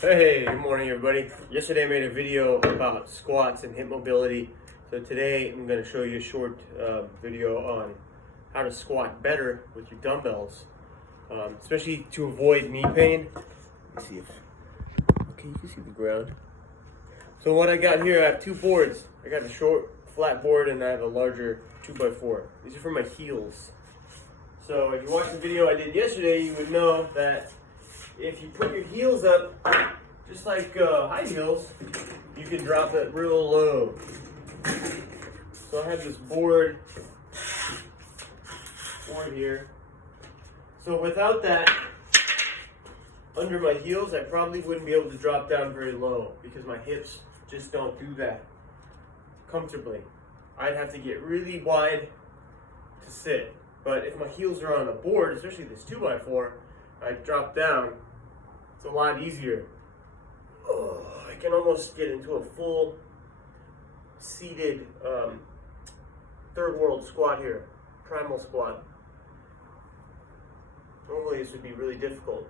Hey, good morning everybody. Yesterday I made a video about squats and hip mobility. So today I'm going to show you a short video on how to squat better with your dumbbells, especially to avoid knee pain. Let me see if, okay, you can see the ground. So what I got here, I have two boards. I got a short flat board and I have a larger 2x4. These are for my heels. So if you watched the video I did yesterday, you would know that if you put your heels up, just like high heels, you can drop it real low. So I have this board here. So without that under my heels, I probably wouldn't be able to drop down very low because my hips just don't do that comfortably. I'd have to get really wide to sit. But if my heels are on a board, especially this 2x4, I drop down. It's a lot easier. Oh, I can almost get into a full seated third world squat here, primal squat. Normally this would be really difficult.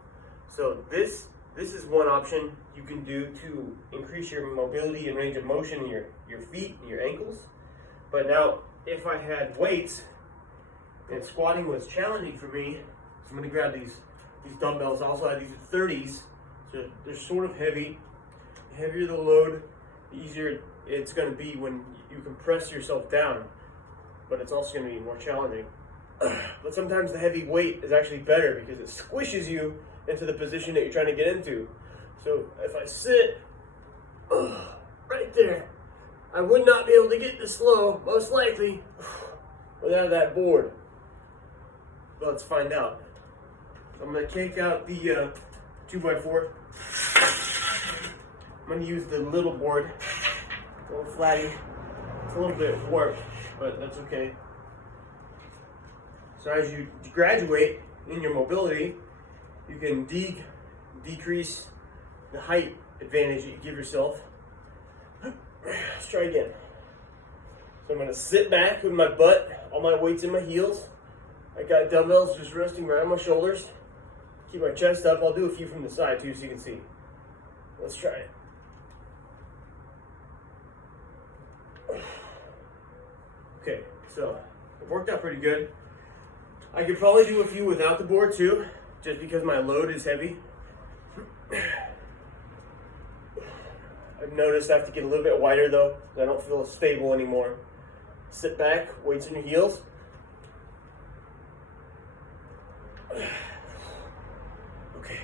So this is one option you can do to increase your mobility and range of motion in your feet and your ankles. But now if I had weights and squatting was challenging for me, so I'm going to grab these dumbbells. I also have these 30s, so they're sort of heavy. The heavier the load, the easier it's going to be when you compress yourself down, but it's also going to be more challenging. But sometimes the heavy weight is actually better because it squishes you into the position that you're trying to get into. So if I sit right there, I would not be able to get this low, most likely, without that board. But let's find out. I'm going to take out the 2x4. I'm going to use the little board, a little flatty. It's a little bit warped, but that's okay. So as you graduate in your mobility, you can decrease the height advantage that you give yourself. Let's try again. So I'm going to sit back with my butt, all my weight's in my heels. I got dumbbells just resting right on my shoulders. Keep my chest up. I'll do a few from the side too so you can see. Let's try it. Okay, so it worked out pretty good. I could probably do a few without the board too, just because my load is heavy. I've noticed I have to get a little bit wider though, because I don't feel as stable anymore. Sit back, weights in your heels. Okay,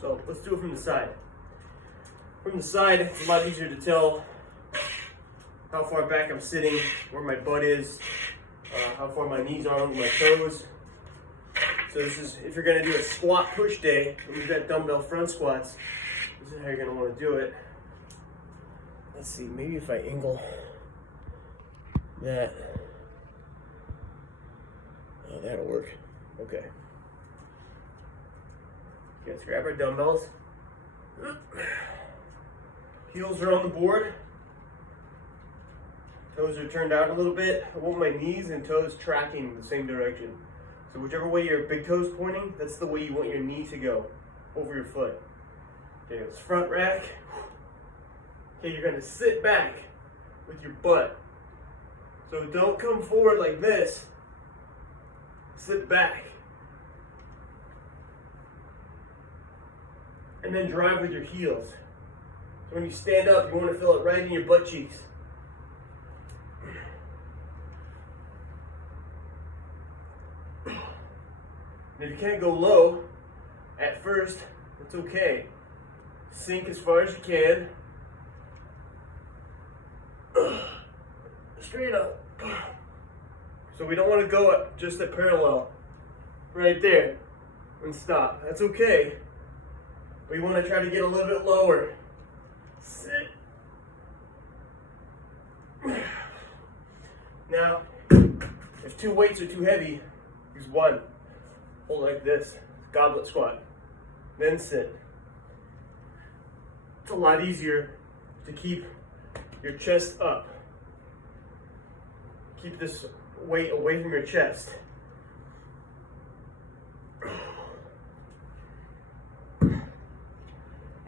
so let's do it from the side. From the side, it's a lot easier to tell how far back I'm sitting, where my butt is, how far my knees are on my toes. So this is, if you're gonna do a squat push day, and you've got dumbbell front squats, this is how you're gonna wanna do it. Let's see, maybe if I angle that. Oh, that'll work. Okay. Let's grab our dumbbells. Heels are on the board. Toes are turned out a little bit. I want my knees and toes tracking the same direction. So whichever way your big toe's pointing, that's the way you want your knee to go over your foot. Okay, it's front rack. Okay, you're gonna sit back with your butt. So don't come forward like this. Sit back. And then drive with your heels. So when you stand up, you want to feel it right in your butt cheeks. And if you can't go low at first, it's okay. Sink as far as you can. Straight up. So we don't want to go up just at parallel. Right there. And stop. That's okay. We want to try to get a little bit lower. Sit. Now, if two weights are too heavy, use one. Hold like this. Goblet squat. Then sit. It's a lot easier to keep your chest up. Keep this weight away from your chest.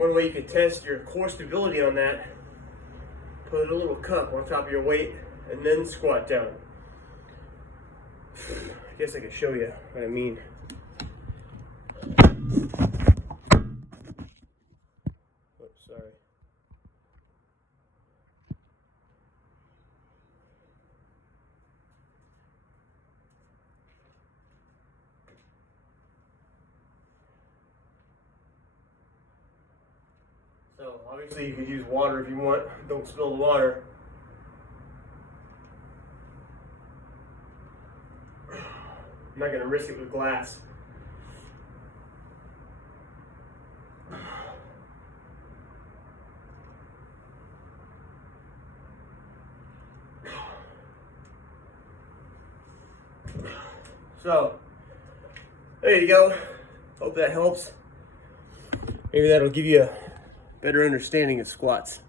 one way you can test your core stability on that, put a little cup on top of your weight and then squat down. I guess I can show you what I mean. Oops, sorry. So obviously you could use water if you want. Don't spill the water. I'm not going to risk it with glass. So, there you go. Hope that helps. Maybe that'll give you a better understanding of squats.